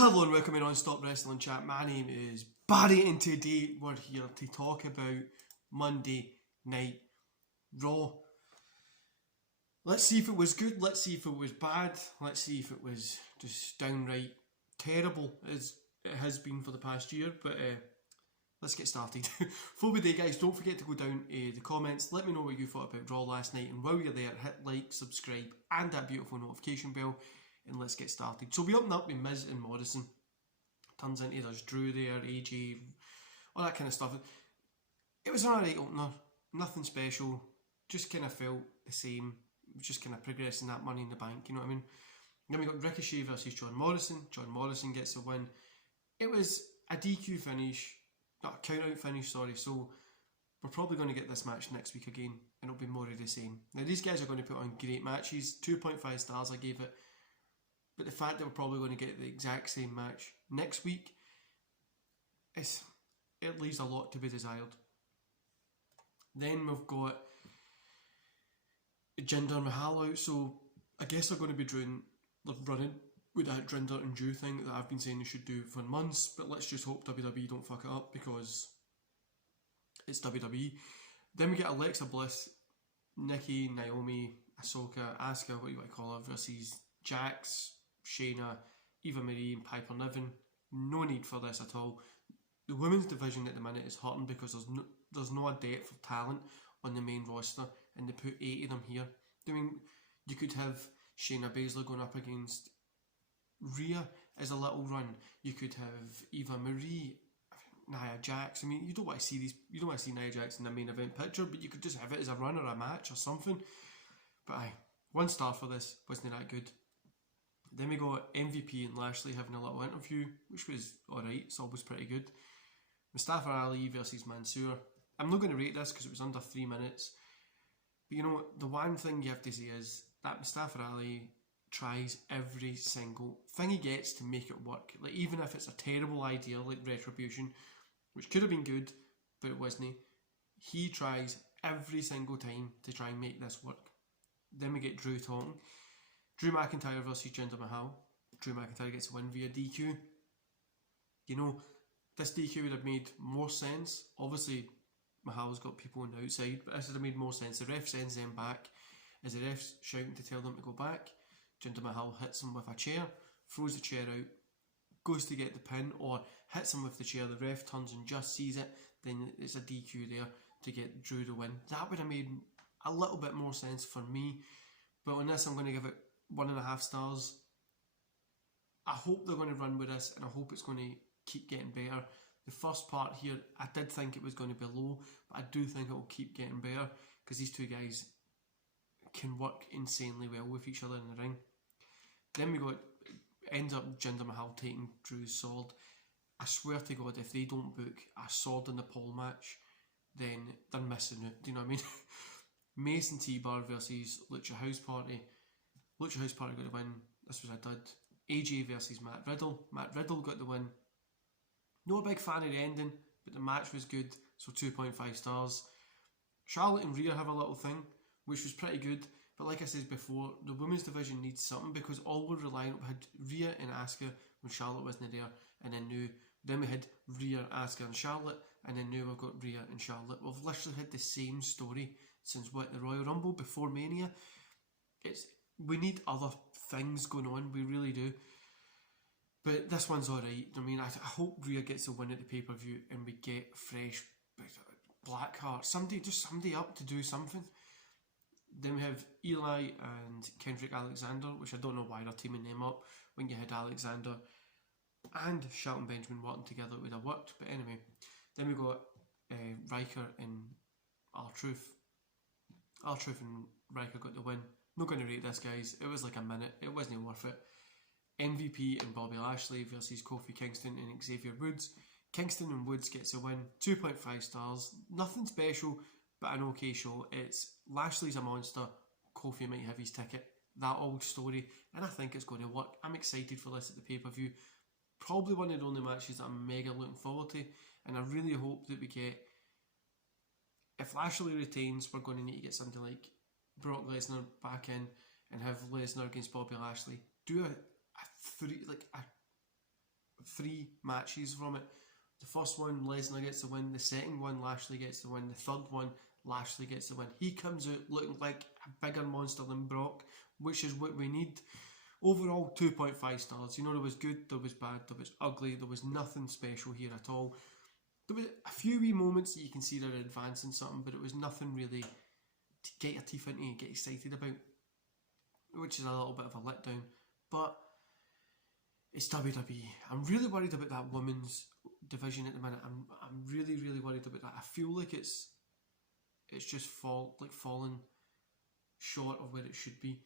Hello and welcome to Non-Stop Wrestling Chat. My name is Barry and today we're here to talk about Monday Night Raw. Let's see if it was good, let's see if it was bad, let's see if it was just downright terrible as it has been for the past year, but let's get started. Before we do, guys, don't forget to go down the comments, let me know what you thought about Raw last night, and while you're there, hit like, subscribe and that beautiful notification bell. And let's get started. So we open up with Miz and Morrison. Turns into there's Drew there, AJ, all that kind of stuff. It was an alright opener, nothing special, just kind of felt the same, just kind of progressing that Money in the Bank, you know what I mean? Then we got Ricochet versus John Morrison. John Morrison gets the win. It was a DQ finish, not a count out finish, sorry, so we're probably going to get this match next week again, and it'll be more of the same. Now these guys are going to put on great matches, 2.5 stars I gave it. But the fact that we're probably going to get the exact same match next week, it leaves a lot to be desired. Then we've got Jinder Mahal out, so I guess they're going to be running with that Jinder and Drew thing that I've been saying they should do for months, but let's just hope WWE don't fuck it up because it's WWE. Then we get Alexa Bliss, Nikki, Naomi, Ahsoka, Asuka, what you want to call her, versus Jax, Shayna, Eva Marie and Piper Niven. No need for this at all. The women's division at the minute is hurting because there's no depth of talent on the main roster, and they put 8 of them here. I mean, you could have Shayna Baszler going up against Rhea as a little run. You could have Eva Marie, Nia Jax. I mean, you don't want to see You don't want to see Nia Jax in the main event picture, but you could just have it as a run or a match or something. But aye, 1 star for this. Wasn't that good? Then we got MVP and Lashley having a little interview, which was alright, it's always pretty good. Mustafa Ali versus Mansoor. I'm not going to rate this because it was under 3 minutes. But you know what, the one thing you have to say is that Mustafa Ali tries every single thing he gets to make it work. Like, even if it's a terrible idea like Retribution, which could have been good, but it wasn't. He tries every single time to try and make this work. Then we get Drew talking. Drew McIntyre versus Jinder Mahal. Drew McIntyre gets a win via DQ. You know, this DQ would have made more sense. Obviously, Mahal's got people on the outside, but this would have made more sense. The ref sends them back. As the ref's shouting to tell them to go back, Jinder Mahal hits him with a chair, throws the chair out, goes to get the pin, or hits him with the chair. The ref turns and just sees it. Then it's a DQ there to get Drew to win. That would have made a little bit more sense for me. But on this, I'm going to give it 1.5 stars. I hope they're going to run with this, and I hope it's going to keep getting better. The first part here, I did think it was going to be low, but I do think it will keep getting better because these two guys can work insanely well with each other in the ring. Then we ends up Jinder Mahal taking Drew's sword. I swear to God, if they don't book a sword in the pole match, then they're missing it. Do you know what I mean? Mason T-Bar versus Lucha House Party. Lucha House Party got the win. This was a dud. AJ versus Matt Riddle. Matt Riddle got the win. Not a big fan of the ending, but the match was good, so 2.5 stars. Charlotte and Rhea have a little thing, which was pretty good, but like I said before, the women's division needs something because all we're relying on, we had Rhea and Asuka when Charlotte wasn't there, and then we had Rhea, Asuka and Charlotte, and then now we've got Rhea and Charlotte. We've literally had the same story since the Royal Rumble before Mania. We need other things going on, we really do. But this one's alright. I mean, I hope Rhea gets a win at the pay-per-view and we get fresh Blackheart. Somebody up to do something. Then we have Eli and Kendrick Alexander, which I don't know why they're teaming them up when you had Alexander and Shelton Benjamin working together. It would have worked, but anyway. Then we got Riker and R-Truth. R-Truth and Riker got the win. Not going to rate this, guys. It was like a minute. It wasn't worth it. MVP and Bobby Lashley versus Kofi Kingston and Xavier Woods. Kingston and Woods gets a win. 2.5 stars. Nothing special, but an okay show. It's Lashley's a monster. Kofi might have his ticket. That old story. And I think it's going to work. I'm excited for this at the pay-per-view. Probably one of the only matches that I'm mega looking forward to. And I really hope that we get... If Lashley retains, we're going to need to get something like Brock Lesnar back in and have Lesnar against Bobby Lashley. Do a 3 matches from it. The first one, Lesnar gets the win. The second one, Lashley gets the win. The third one, Lashley gets the win. He comes out looking like a bigger monster than Brock, which is what we need. Overall, 2.5 stars. You know, there was good, there was bad, there was ugly, there was nothing special here at all. There was a few wee moments that you can see they're advancing something, but it was nothing really to get your teeth into and get excited about, which is a little bit of a letdown. But it's WWE. I'm really worried about that women's division at the minute. I'm really, really worried about that. I feel like it's just fallen short of where it should be.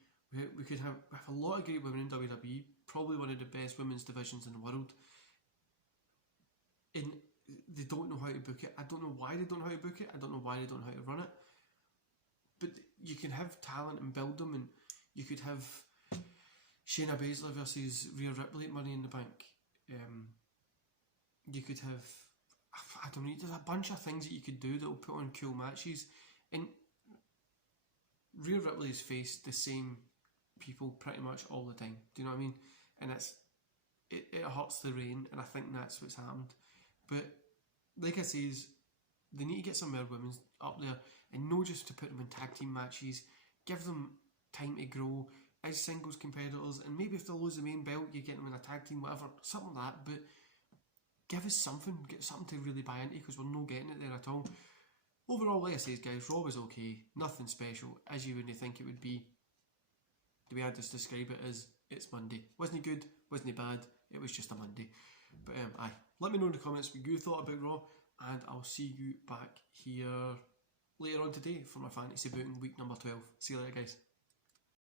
We could have a lot of great women in WWE, probably one of the best women's divisions in the world. And they don't know how to book it. I don't know why they don't know how to book it. I don't know why they don't know how to run it. But you can have talent and build them, and you could have Shayna Baszler versus Rhea Ripley at Money in the Bank. You could have, I don't know, there's a bunch of things that you could do that will put on cool matches. And Rhea Ripley's faced the same people pretty much all the time. Do you know what I mean? And it hurts the rain, and I think that's what's happened. But like I says, they need to get some more women up there, and not just to put them in tag team matches. Give them time to grow as singles competitors, and maybe if they lose the main belt, you get them in a tag team, whatever, something like that. But give us something, get something to really buy into, because we're not getting it there at all. Overall, like I say, guys, Raw was okay, nothing special, as you wouldn't think it would be. The way I just describe it is, it's Monday. Wasn't good, wasn't bad, it was just a Monday. But aye, let me know in the comments what you thought about Raw, and I'll see you back here later on today for my fantasy booking week number 12. See you later, guys.